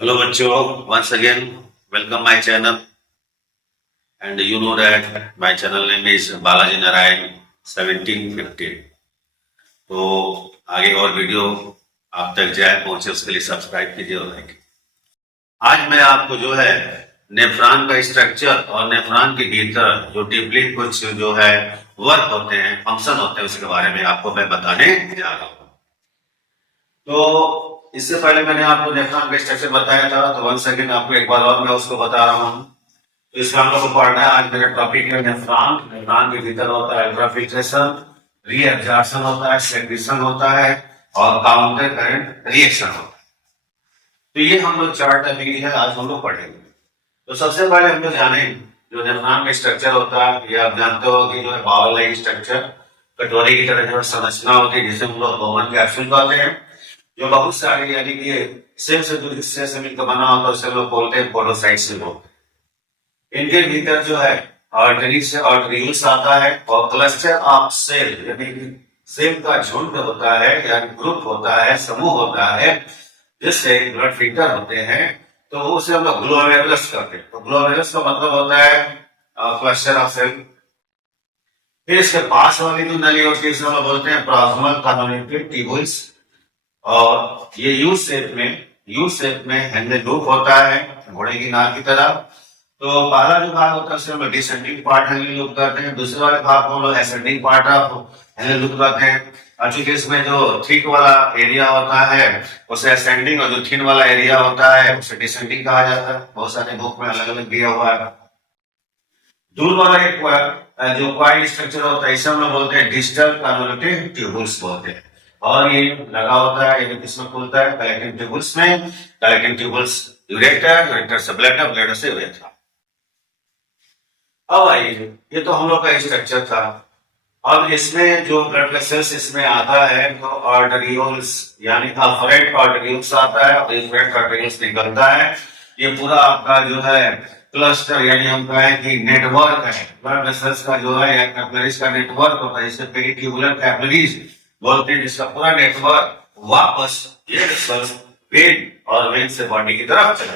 Hello बच्चों, once again welcome my channel and you know that my channel name is Balaji Narayan 1715. तो आगे और video आप तक जाए पहुंचे उसके लिए सब्सक्राइब कीजिए और लाइक। आज मैं आपको जो है नेफ्रॉन का स्ट्रक्चर और नेफ्रॉन के भीतर जो डीपली कुछ जो है वर्क होते हैं, फंक्शन होते हैं, उसके बारे में आपको मैं बताने जा रहा हूँ। तो इससे पहले मैंने आपको नेफ्रॉन का स्ट्रक्चर बताया था, तो वंस अगेन आपको एक बार और मैं उसको बता रहा हूँ। तो इसका हम लोग को पढ़ना है। आज मेरा टॉपिक है नेफ्रॉन। नेफ्रॉन के भीतर होता है अल्ट्राफिल्ट्रेशन, रीअब्जॉर्प्शन होता है, सेक्रेशन होता है और काउंटर करंट रिएक्शन होता है। तो ये हम लोग 4 टॉपिक है आज हम लोग पढ़ेंगे। तो सबसे पहले हम लोग जाने जो नेफ्रॉन का स्ट्रक्चर होता है, ये आप जानते हो कि जो है बाउल लाइक स्ट्रक्चर, कटोरे की तरह जो संरचना होती है जिसे हम लोग बोमन कैप्सूल कहते हैं, जो बहुत सारे यानी कि सेल से जो हिस्से से मिलकर बना होता है उसे लोग बोलते हैं पोडोसाइट से बोलते हैं। इनके भीतर जो है आर्टरी से आर्टरील्स आता है और क्लस्टर ऑफ सेल यानी कि सेल का झुंड होता है यानी ग्रुप होता है, समूह होता है, जिससे ब्लड फिल्टर होते हैं। तो उसे हम लोग ग्लोमेरुलस कहते हैं। तो ग्लोमेरुलस का मतलब होता है क्लस्टर ऑफ सेल। फिर इसके पास वाली जो नली होती है उसे हम लोग बोलते हैं प्लाज्मल कम्युनिकेटिव ट्यूब्यूल्स और ये यू शेप में हैंडल लूप होता है घोड़े की नाक की तरह। तो पहला जो भाग होता है उसे हम लोग डिसेंडिंग पार्ट हैंडल लूप कहते हैं, दूसरे वाले भाग को हम लोग ascending part of Henle loop कहते हैं। चूंकि इसमें जो थिक वाला एरिया होता है उसे असेंडिंग और जो थिन वाला एरिया होता है उसे डिसेंडिंग कहा जाता है। बहुत सारे बुक में अलग अलग दिया हुआ है। दूर वाला एक जो क्वाइल स्ट्रक्चर होता है इसे हम लोग बोलते हैं डिस्टल कन्वोल्यूटिव ट्यूबुल्स बोलते हैं और ये लगा होता है, ये किसमें खुलता है? कलेक्टिंग ट्यूबुल्स में। कलेक्टिंग ट्यूबुल्स यूरेटर, यूरेटर से ब्लैडर, ब्लैडर से यूरेथ्रा। अब आइए, ये तो हम लोग का स्ट्रक्चर था। अब इसमें जो ब्लड वेसल्स इसमें आता है तो आर्टरियोल्स यानी अफरेंट आर्टरियोल्स आता है और इफरेंट आर्टरियोल्स निकलता है। ये पूरा आपका जो है क्लस्टर यानी हम कहें कि नेटवर्क है ब्लड वेसल्स का जो है कैपिलरीज का नेटवर्क होता है, जिसे पेरिट्यूबुलर कैपिलरीज बोलते हैं, जिसका पूरा नेटवर्क वापस ये वेसल्स वेन और वेन से बॉडी की तरफ चला।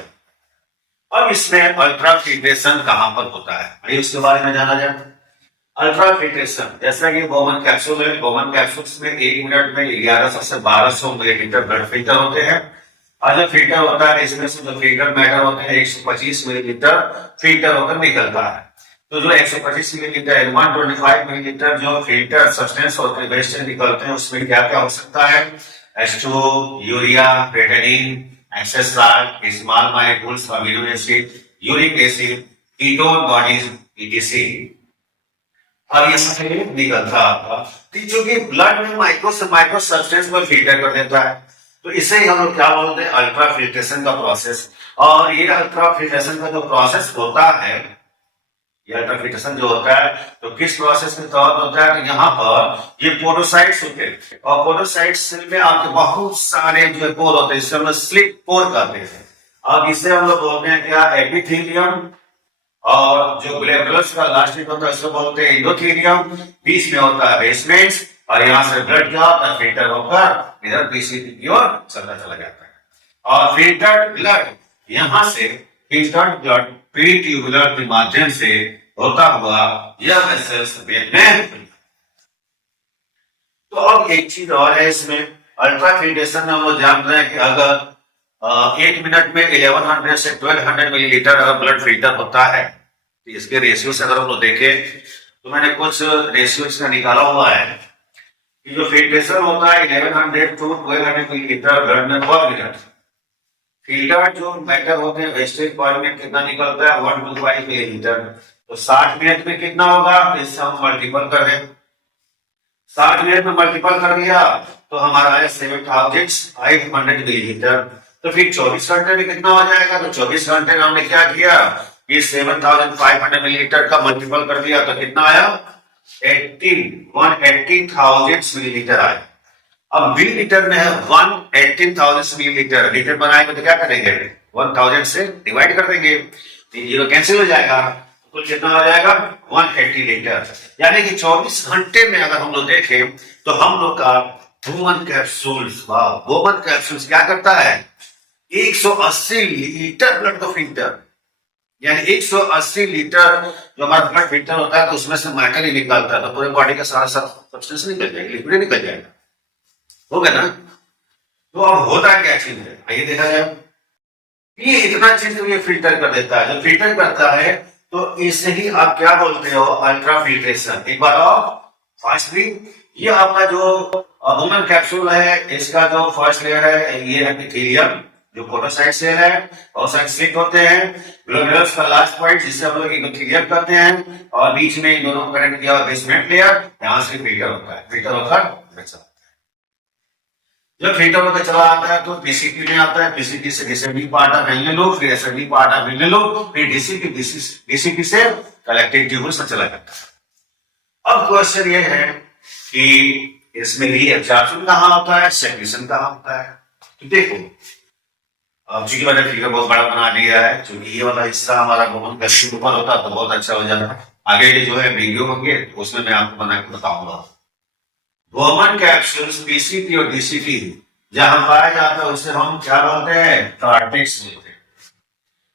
अब इसमें अल्ट्राफिल्ट्रेशन कहां पर होता है, आइए उसके बारे में जाना जाए। अल्ट्राफिल्ट्रेशन जैसा कि बोमन कैप्सूल है, बोमन कैप्सूल्स में 1 मिनट में 1100 से 1200 मिलीलीटर ब्लड फिल्टर होते हैं और जो फिल्टर होता है इसमें से जो फिल्टर मैटर होते हैं 125 मिलीलीटर फिल्टर होकर निकलता है। तो जो 125 मिलीलीटर 125 मिलीलीटर जो फिल्टर सब्सटेंस होते हैं वेस्ट निकलते हैं उसमें क्या क्या हो सकता है? H2, urea, creatinine, excess salt, small molecules, amino acid, uric acid, ketone bodies etc। अब ये से निकलता आपका क्योंकि ब्लड में माइक्रो से माइक्रो सब्सटेंस को फिल्टर कर देता है, तो इसे ही हम लोग क्या बोलते हैं? अल्ट्राफिल्ट्रेशन का प्रोसेस। और ये अल्ट्राफिल्ट्रेशन का जो प्रोसेस होता है, ये अल्ट्राफिल्ट्रेशन जो होता है तो किस प्रोसेस के तहत होता है? तो यहाँ पर ये पोडोसाइट्स होते हैं और पोडोसाइट्स सेल में आपके बहुत सारे जो पोर होते हैं, इससे हम लोग स्लिट पोर कहते हैं। अब इसे हम लोग बोलते हैं क्या? एपिथेलियम। और जो ग्लोमेरुलस का लास्ट में होता है उसको बोलते हैं एंडोथेलियम। बीच में होता है बेसमेंट और यहाँ से ब्लड क्या होता है? फिल्टर होकर इधर पीसीपी की ओर चलता चला जाता है और फिल्टर्ड ब्लड यहाँ से फिल्टर्ड ब्लड पेरिट्यूबुलर के माध्यम से होता हुआ यह वेसल्स वेन में। तो अब एक चीज और है इसमें अल्ट्राफिल्ट्रेशन में हम लोग जान रहे हैं कि अगर 1 मिनट में 1100 से 1200 मिलीलीटर अगर ब्लड फिल्टर होता है तो इसके रेशियो से अगर हम लोग देखें तो मैंने कुछ रेशियो इसका निकाला हुआ है कि जो फिल्ट्रेशन होता है 1100 टू 1200 मिलीलीटर ब्लड में पर मिनट, फिल्टर जो मैटर होते हैं वेस्टेज पर मिनट कितना निकलता है? 125 मिलीलीटर। तो 60 मिनट में कितना होगा? इससे हम मल्टीपल कर दें, 60 मिनट में मल्टीपल कर दिया तो हमारा है 7500 मिलीलीटर। तो फिर 24 घंटे में कितना हो जाएगा? तो 24 घंटे में हमने क्या किया कि 7500 मिलीलीटर का मल्टीपल कर दिया तो कितना आया? 180,000 मिलीलीटर आया। अब मिलीलीटर में है 118,000 मिलीलीटर, लीटर बनाएंगे तो क्या करेंगे? 1000 से डिवाइड कर देंगे, 3 जीरो कैंसिल हो जाएगा, कुल कितना हो जाएगा? 180 लीटर। यानी कि 24 घंटे में अगर हम लोग देखें तो हम लोग का बोमन कैप्सूल्स क्या करता है? 180 लीटर ब्लड का फिल्टर, यानी 180 लीटर जो हमारा ब्लड फिल्टर होता है तो उसमें से मैटर ही निकलता है, तो पूरे बॉडी का सारा सब्सटेंस निकल जाएगा, लिक्विड निकल जाएगा, हो गया ना। तो अब होता क्या चीज है, आइए देखा जाए। ये इतना चीज तो ये फिल्टर कर देता है, जब फिल्टर करता है तो इसे ही आप क्या बोलते हो, अल्ट्रा फिल्ट्रेशन। एक बार और फास्टली, ये आपका जो वुमेन कैप्सूल है, इसका जो फर्स्ट लेयर है ये एपिथेलियम, जो पोटोसाइट सेल है, और साइड स्लिट होते हैं, ग्लोमेरुलस का लास्ट पॉइंट जिससे हम लोग क्लियर करते हैं, और बीच में इन दोनों कनेक्ट किया हुआ बेसमेंट लेयर, यहां से फिल्टर होता है, फिल्टर होकर जब फिल्टर होकर चला आता है तो पीसीपी में आता है, पीसीपी से डिसेंडिंग पार्ट ऑफ एन्वेलप, फिर असेंडिंग पार्ट ऑफ एन्वेलप, फिर डीसीपी से कलेक्टिंग ट्यूब्यूल्स में चला जाता है। अब क्वेश्चन ये है कि इसमें रीअब्जॉर्प्शन कहां होता है, सेक्रेशन कहां होता है। तो देखो, चूंकि मैंने फिगर बहुत बड़ा बना दिया है, चूंकि ये वाला हिस्सा हमारा बहुत गश्ती ऊपर होता तो बहुत अच्छा हो जाता। आगे ये जो है वीडियो होंगे उसमें मैं आपको बना के बताऊंगा। वुमेन कैप्सूल्स पीसीपी और डीसीपी जहां पाया जाता है उसे हम क्या बोलते हैं, कार्टेक्स बोलते हैं,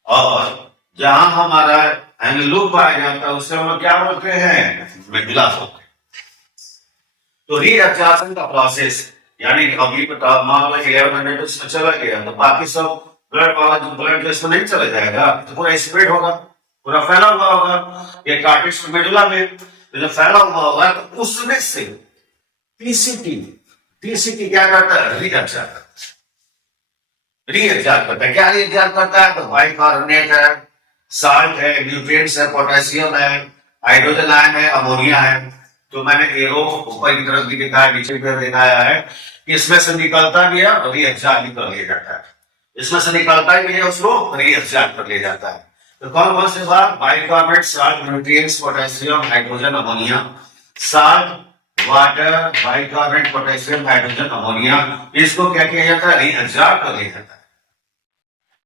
और जहां हमारा एन्वेलप पाया जाता है उसे हम क्या बोलते हैं, मेडुला बोलते हैं। तो रीअब्जॉर्प्शन का प्रोसेस, यानी अभी मान लो 1100 उसमें चला गया तो बाकी सब ब्लड इसमें नहीं चला जाएगा, तो पूरा स्प्रेड होगा, पूरा फैला हुआ होगा ये कार्टेक्स और मेडुला में। तो जब फैला हुआ होगा तो उसमें से पीसीटी क्या करता है, रीअब्जॉर्ब करता है। क्या रीअब्जॉर्ब करता है, तो बाइकार्बोनेट है, साल्ट है, न्यूट्रिएंट्स है, पोटेशियम है, हाइड्रोजन आयन है, अमोनिया है। तो मैंने एरो ऊपर की तरफ भी दिखाया, नीचे की तरफ दिखाया है कि इसमें से निकलता भी है और रीअब्जॉर्ब भी कर लिया जाता है, इसमें से निकलता भी है उसको रीअब्जॉर्ब कर लिया जाता है। तो कौन कौन से बात, bicarbonate, salt, nutrients, potassium, hydrogen, ammonia. Salt, water, bicarbonate, potassium, hydrogen, ammonia, इसको क्या किया जाता है, रीअब्जॉर्ब कर लिया जाता है।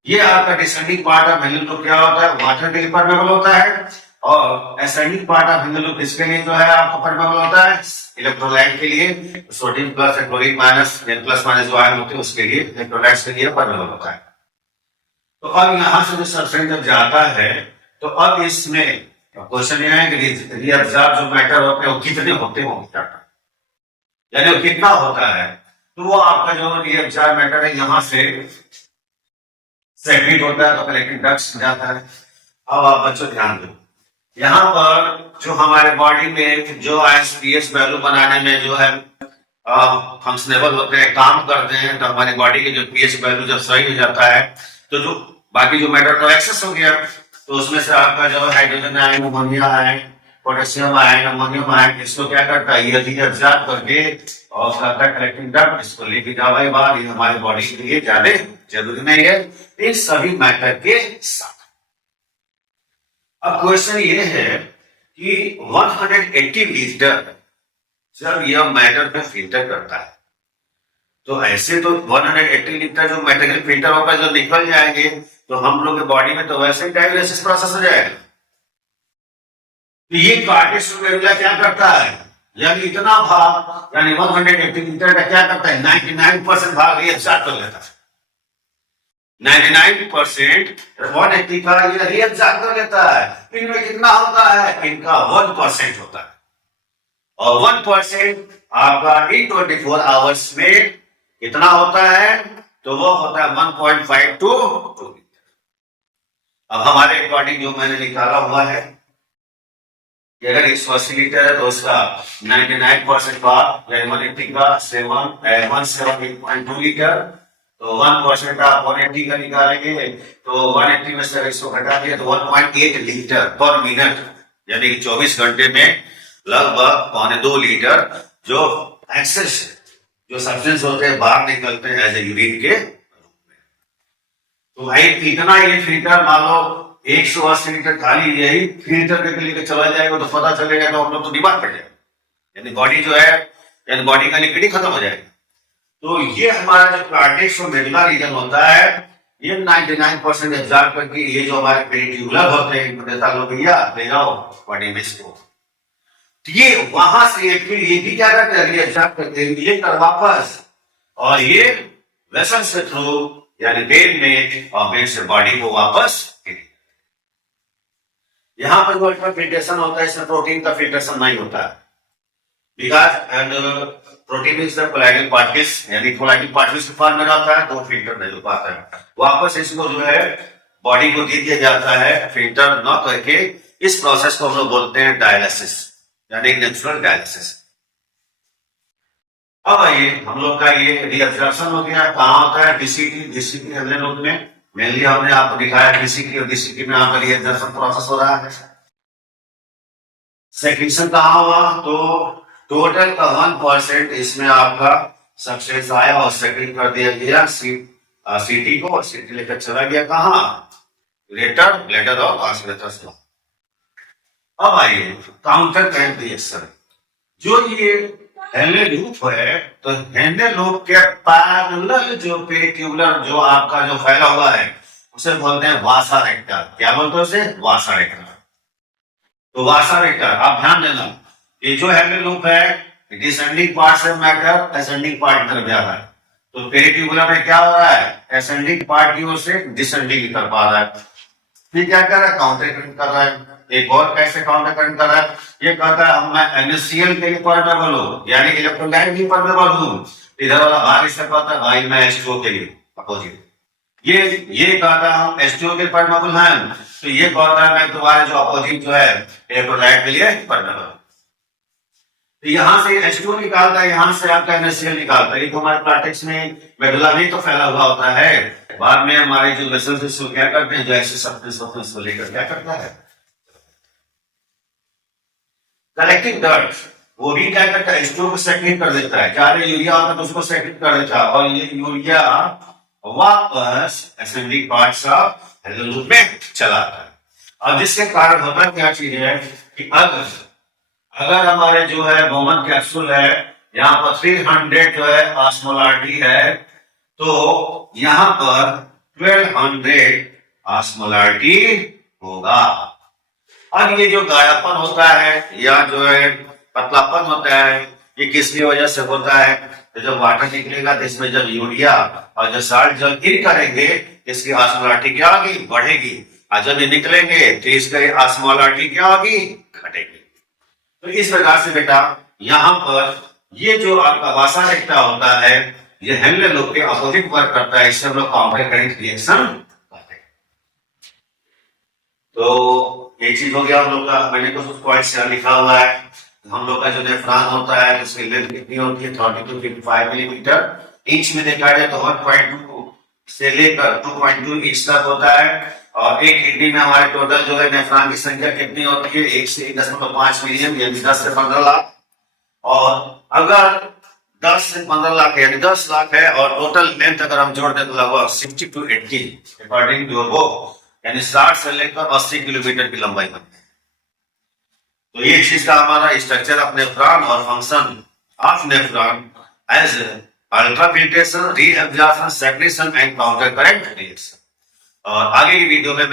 ये आपका डिसेंडिंग पार्ट ऑफ एन्वेलप क्या होता है, वाटर के लिए परमेबल होता है, और असेंडिंग पार्ट ऑफ एन्वेलप इसके लिए जो है आपका परमेबल होता है, इलेक्ट्रोलाइट के लिए sodium plus chlorine minus, N plus minus जो आयन होते हैं उसके लिए, इलेक्ट्रोलाइट्स के लिए परमेबल होता है। तो अब यहां से जो सब्सटेंस जब जाता है तो अब इसमें क्वेश्चन यह है कि रीअब्जॉर्ब जो मैटर होते हैं वो कितने होते होंगे, यानी वो कितना होता है। तो वो आपका जो रीअब्जॉर्ब मैटर है यहां से सेक्रेट होता है तो कलेक्टिंग डक्ट्स जाता है। अब आप बच्चों ध्यान दो, यहाँ पर जो हमारे बॉडी में जो आईएसपीएच वैल्यू बनाने में जो है फंक्शनेबल होते हैं, काम करते हैं, तो हमारी बॉडी के जो पीएच वैल्यू जब सही हो जाता है तो जो बाकी जो मैटर का एक्सेस हो गया तो उसमें से आपका जो hydrogen ion, ammonia ion, potassium ion, ammonium ion, इसको क्या करता है, ये रीअब्जॉर्ब करके और करता है कलेक्टिंग डक्ट, इसको लेके जावे बाहर। ये हमारे बॉडी के लिए ज्यादा जरूरी नहीं है इन सभी मैटर के साथ। अब क्वेश्चन ये है कि 180 लीटर जब यह मैटर में फिल्टर करता है तो ऐसे तो 180 लीटर जो मैटर फिल्टर होगा जो निकल जाएंगे तो हम लोग के बॉडी में तो वैसे ही डायलिसिस प्रोसेस हो जाएगा। तो ये कार्टेक्स मेडुला क्या करता है, यानी इतना भाग, यानी 180 लीटर का क्या करता है, 99% भाग रीअब्जॉर्ब कर लेता है। 99% 180 का ये रीअब्जॉर्ब कर लेता है। इनमें कितना होता है, इनका 1% होता है, और 1% आपका इन 24 आवर्स में कितना होता है, तो वो होता है 1.52 लीटर। अब हमारे अकॉर्डिंग जो मैंने निकाला हुआ है कि अगर 180 लीटर है तो उसका 99% भाग, यानी 180 का 178.2 लीटर, तो 1% आप 180 का निकालेंगे तो 180 में से इसको घटा दिया तो 1.8 लीटर पर मिनट, यानी कि 24 घंटे में लगभग 1.2 लीटर जो एक्सेस जो सब्सटेंस होते हैं बाहर निकलते हैं एज ए यूरिन के रूप में। तो भाई इतना ये फिल्टर मान लो 180 लीटर खाली यही फिल्टर के लिए चला जाएगा तो पता चलेगा तो हम लोग तो बीमार पड़ जाएगा, यानी बॉडी जो है, यानी बॉडी का लिक्विड खत्म हो जाएगा। तो ये हमारा जो कार्टेक्स और मेडुला रीजन होता है ये 99% एब्जॉर्ब करके ये जो हमारे पेरिट्यूबुलर होते हैं इनको देता लो भैया ले जाओ बॉडी में इसको, तो ये वहां से फिर ये भी क्या करते हैं, एब्जॉर्ब करते हैं, ये कर वापस, और ये वेसल से थ्रू यानी वेन में और वेन से बॉडी को वापस गिरेगा। यहां पर जो अल्ट्राफिल्ट्रेशन होता है इसमें प्रोटीन का फिल्ट्रेशन नहीं होता है, because and protein is the collagen particles, यानी कोलेजन पार्टिकल्स के फॉर्म में रहता है तो फिल्टर नहीं हो पाता है। वापस इसको जो है बॉडी को दे दिया जाता है फिल्टर न करके। इस प्रोसेस को हम लोग बोलते हैं डायलिसिस, यानी नेचुरल डायलिसिस। अब आइए हम लोग का ये रीअब्जॉर्प्शन हो गया, कहाँ होता है? डीसीटी हमने लोग में मेनली हमने आपको दिखाया डीसीटी और डीसीटी में यहाँ पर रीअब्जॉर्प्शन प्रोसेस हो रहा है। सेक्रेशन कहाँ हुआ? तो टोटल का 1% इसमें आपका सब्सटेंस आया और सेक्रेट कर दिया गया सीटी को, सीटी लेकर चला गया कहाँ? लेटर ब्लैडर और आस्पिरेटर्स में। अब आइए काउंटर करंट रिएक्शन। जो ये हेनले लूप है तो हेनले लूप के पैरेलल जो पेरिट्यूबुलर जो आपका जो फैला हुआ है उसे बोलते हैं वासा रेक्टा। क्या बोलते हैं उसे? वासा रेक्टा। तो वासा रेक्टा आप ध्यान देना, ये जो हेनले लूप है डिसेंडिंग पार्ट से मैटर असेंडिंग पार्ट की तरफ जा रहा है। तो पेरिट्यूबुलर में क्या हो रहा है? असेंडिंग पार्ट की ओर से डिसेंडिंग कर पा रहा है। ये क्या कर रहा है? काउंटर करंट कर रहा है। एक और कैसे काउंटर करंट कर रहा है? ये कहता है मैं NaCl के लिए परमेबल हूं, यानी इलेक्ट्रोलाइट भी परमेबल हूं। इधर वाला भाग इससे कहता है भाई मैं H2O के लिए अपोजिट। ये कहता है हम H2O के परमेबल हैं, तो ये कहता है मैं तुम्हारे जो अपोजिट जो है इलेक्ट्रोलाइट के लिए परमेबल। तो यहां से H2O निकालता है, यहां से आपका NaCl निकालता है। ये तो हमारे प्लास्टिक्स में मेडुला में तो फैला हुआ होता है। बाद में हमारे जो वेसल्स क्या करते हैं, जो ऐसे सब्सटेंस को लेकर क्या करता है? कलेक्टिंग डर्ट, वो भी क्या करता है? H2O को सेक्रेट कर देता है। चाहे यूरिया होता है तो उसको सेक्रेट कर देता है और ये यूरिया वापस ascending parts of Henle loop में चला आता है। अब जिसके कारण होता क्या चीज है कि अगर हमारे जो है बोमन कैप्सूल है यहाँ पर 300 जो है ऑस्मोलारिटी है, तो यहाँ पर 1200 ऑस्मोलारिटी होगा। अब ये जो गाढ़ापन होता है या जो है पतलापन होता है, ये किसकी वजह से होता है? तो जब वाटर निकलेगा तो इसमें जब यूरिया और जो साल्ट जब गिर करेंगे इसकी ऑस्मोलारिटी क्या होगी? बढ़ेगी। और जब ये निकलेंगे तो इसकी ऑस्मोलारिटी क्या होगी? घटेगी। तो इस प्रकार से बेटा यहाँ पर ये जो आपका वासा रेक्टा होता है ये हेनले लूप के अपोजिट वर्क करता है। इससे हम लोग काउंटर करंट रिएक्शन करते हैं। तो एक चीज हो गया हम लोग का, मैंने कुछ पॉइंट्स यहाँ लिखा हुआ है। हम लोग का जो नेफ्रॉन होता है उसकी लेंथ कितनी होती है? 30 to 55 मिलीमीटर। इंच में देखा जाए तो 1.2 से लेकर 2.2 इंच तक होता है। और एक किडनी में हमारे टोटल जो है नेफ्रॉन की संख्या कितनी होती है? 1 से 1.5 मिलियन, यानी 10 से 15 लाख। और अगर 10 से 15 लाख यानी 10 लाख है और टोटल लेंथ अगर हम जोड़ दें तो लगभग 60 to 80 अकॉर्डिंग टू वो, यानी 60 से लेकर 80 किलोमीटर की लंबाई बनती है। तो ये चीज का हमारा स्ट्रक्चर ऑफ नेफ्रॉन और function of nephron as ultrafiltration, reabsorption, secretion and counter current reaction. और आगे की वीडियो में